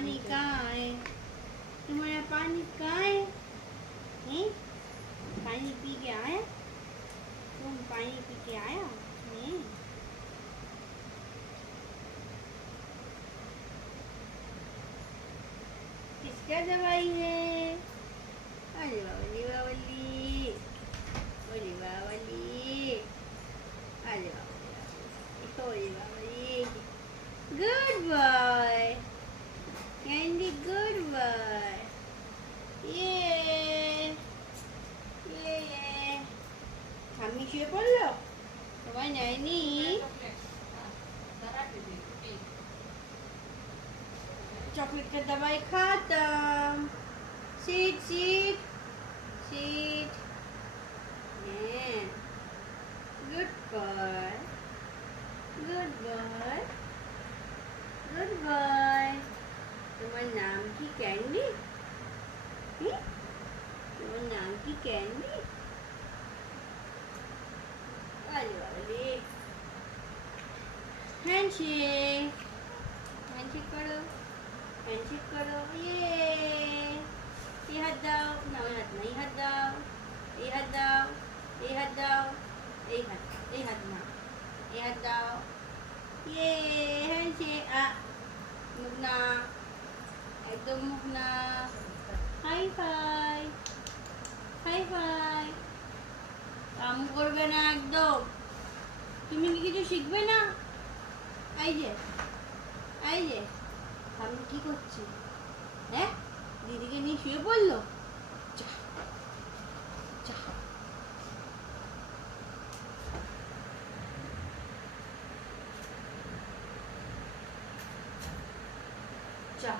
पानी कहाँ है? तुम्हारा पानी कहाँ है? हैं? पानी पी के आया? तुम पानी पी के आया? हैं? किसका दवाई है? अरे बावली बावली, अरे बावली, अरे बावली, अरे बावली, good boy, candy good boy, ये ঠাম্মি শুয়ে পড়লো? সবাই নেয়নি? चॉकलेट का दवाई खत्म। Seat seat seat, good boy, good boy, good boy. तुम्हार नाम की कैंडी? तुम्हार नाम की कैंडी? अरे बाबा, हैंडशेक, हैंडशेक करो, हैंडशेक करो। ये हाथ दाओ ना, हाथ नहीं, हाथ दाओ, ये हाथ दाओ, ये हाथ दाओ, ये हाथ ना, ये हाथ दाओ। ये हैंडशेक। मुख ना, एकदम मुख ना। Hi fi, hi fi. কাম করবে না একদম। তুমি কি কিছু শিখবে না? এই যে আমি কি করছি? হ্যাঁ, দিদিকে নিয়ে শুয়ে পড়লো। যা যা, যা।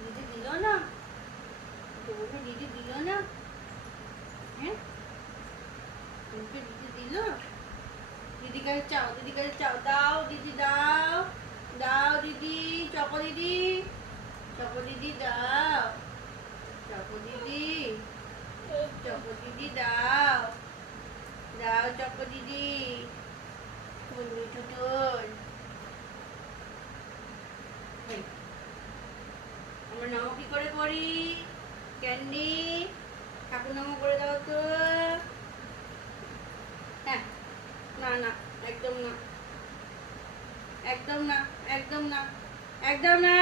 দিদি দিল না? তোমাকে দিদি দিল না? হ্যাঁ, তোমাকে দিদি দিল? দিদি কাছে চাও, দিদি কাছে চাও। দাও দিদি, দাও দাও দিদি, চকো দিদি, চকো দিদি দাও, চকো দিদি, চকো দিদি দাও, দাও চকো দিদি। কোন মিঠু তোর? আমরা নামো কি করে করি? ক্যান্ডি, ঠাকুর নামো করে দাও তো। হ্যাঁ, না না, একদম না, একদম না, একদম না, একদম না।